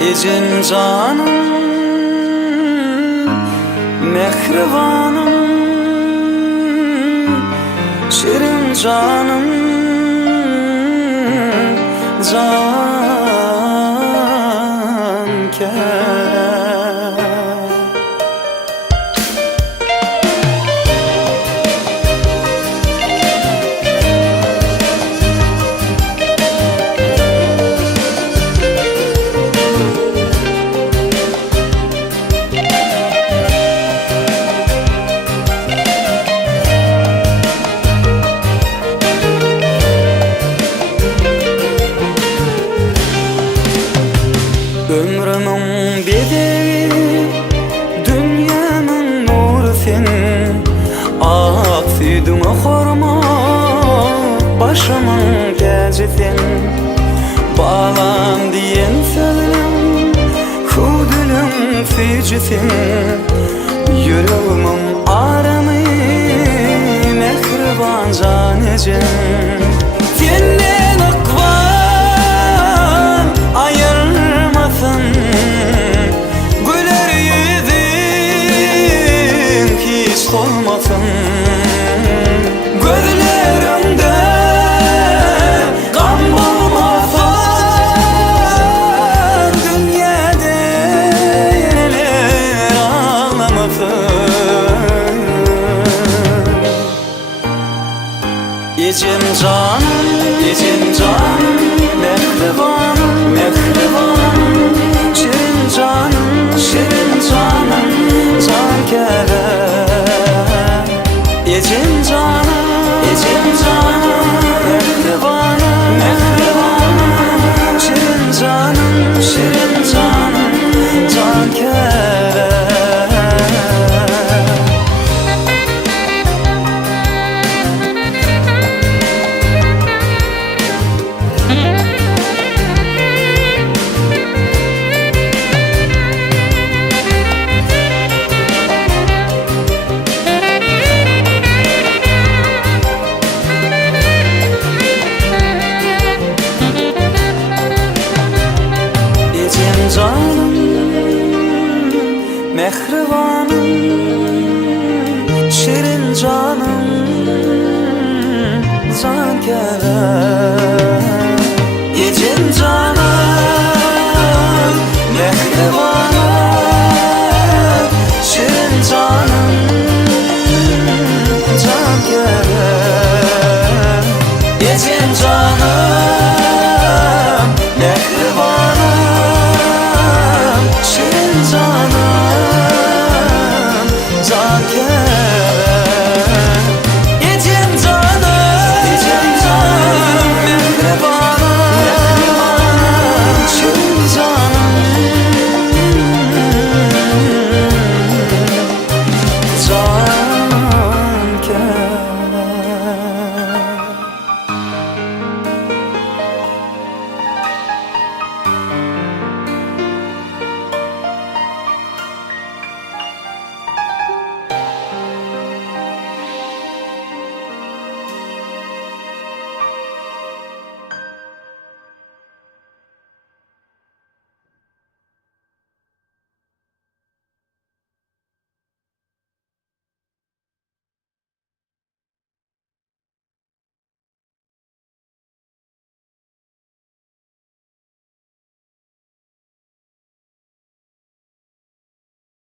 Ecem canım, mehribanım, şirin canım, canker. Ömrümün bedevi, dünyanın nuru sen. Aksüydüme horma, başımın tacı sen. Bağlan diyen sözüm, hudülüm fücü sen. Yüreğimin aramı, mehriban canecem. Senden akvan ayırmasın, güler yüzün hiç solmasın. Gözlerinde gam olmasın, dünyada neler ağlamasın. Ecem canım, ecem canım, mehribanım, mehribanım, şirin canım, şirin canım, canker. Ecem canım, ecem canım, mehribanım, mehribanım, şirin canım, şirin canım, canker. Canım, mehribanım, şirin canım,